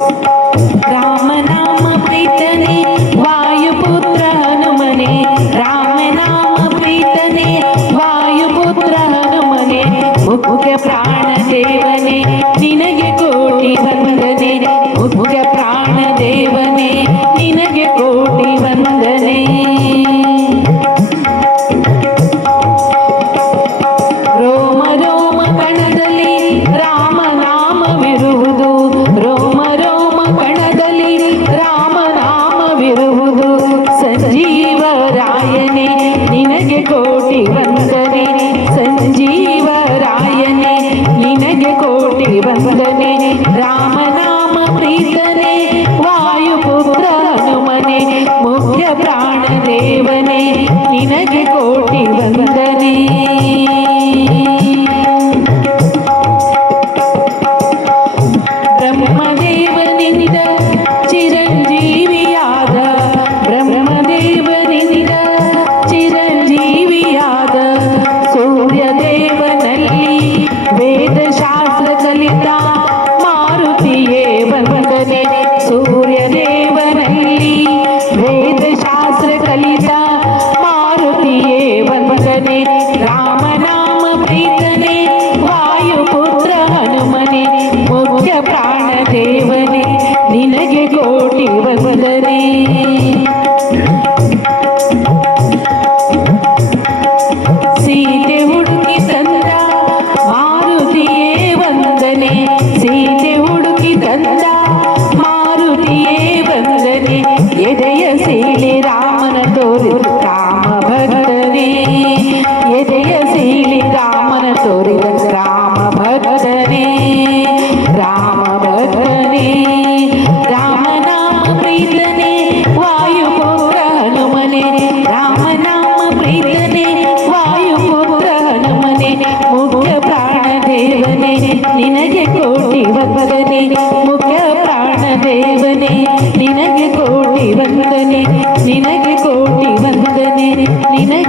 ರಾಮ ನಾಮ ಪ್ರೀತನೆ ವಾಯುಪುತ್ರ ಹನುಮನೆ, ರಾಮ ನಾಮ ಪ್ರೀತನೆ ವಾಯುಪುತ್ರ ಹನುಮನೆ, ಮುಖ್ಯ ಪ್ರಾಣ ದೇವನೇ ನಿನಗೆ ಕೋಟಿ ವಂದನೆ, ಮುಖ್ಯ ಪ್ರಾಣ ದೇವನೇ ನಿನಗೆ ಕೋಟಿ ವಂದನೆ. ರೋಮ ರೋಮ ಕಣದಲ್ಲಿ ರಾಮ ನಾಮವಿರುವುದು, ರೋಮ ರೋಮ ಕಣದಲ್ಲಿ ರಾಮ ನಾಮವಿರುವುದು, ಸಂಜೀವರಾಯನೇ ನಿನಗೆ ಕೋಟಿ ವಂದನೆ, ಸಂಜೀವರಾಯನೇ ನಿನಗೆ ಕೋಟಿ ವಂದನೆ. ರಾಮ ನಾಮ ಪ್ರೀತನೆ ವಾಯುಪುತ್ರ ಹನುಮನೆ, ಮುಖ್ಯ ಪ್ರಾಣ ದೇವನೇ ನಿನಗೆ ಕೋಟಿ ವಂದನೆ. ಬ್ರಹ್ಮದೇವನಿಂದ ಚಿರಂಜೀವಿಯಾದ, ಬ್ರಹ್ಮದೇವನಿಂದ ಚಿರಂಜೀವಿಯಾದ, ಸೂರ್ಯದೇವನಲ್ಲಿ ವೇದಶಾಸ್ತ್ರ ಕಲಿತ ಮಾರುತಿಯೇ ವಂದನೆ, ಸೂರ್ಯದೇವನಲ್ಲಿ ವೇದಶಾಸ್ತ್ರ ಕಲಿತ ಮಾರುತಿಯೇ ವಂದನೆ. ರಾಮ ನಾಮ ಪ್ರೀತನೆ ವಾಯುಪುತ್ರ ಹನುಮನೆ, ಮುಖ್ಯ ಪ್ರಾಣ ದೇವನೇ ನಿನಗೆ ಕೋಟಿ ವಂದನೆ. ಸೀತೆ ಹುಡುಕಿ ತಂದ ಮಾರುತಿಯೇ ವಂದನೆ, ಸೀತೆ ಹುಡುಕಿ ತಂದ ಮಾರುತಿಯೇ ವಂದನೆ, ಎದೆಯ ಸೀಳಿ ರಾಮನ ತೋರಿ ರಾಮ ಭಕ್ತನೇ, ಎದೆಯ ಸೀಳಿ ರಾಮನ ತೋರಿದ ರಾಮ ಭಕ್ತನೇ, ರಾಮ ಭಕ್ತನೇ. ರಾಮ ನಾಮ ಪ್ರೀತನೆ ವಾಯುಪುತ್ರ ಹನುಮನೆ, ರಾಮ ನಾಮ ಪ್ರೀತನೆ ವಾಯುಪುತ್ರ ಹನುಮನೆ, ಮುಖ್ಯ ಪ್ರಾಣ ದೇವನೇ ನಿನಗೆ ಕೋಟಿ ವಂದನೆ, ಮುಖ್ಯ ಪ್ರಾಣ ದೇವನೇ ನಿನಗೆ ಕೋಟಿ ವಂದನೆ, ನಿನಗೆ ಕೋಟಿ ವಂದನೆ, ನಿನಗೆ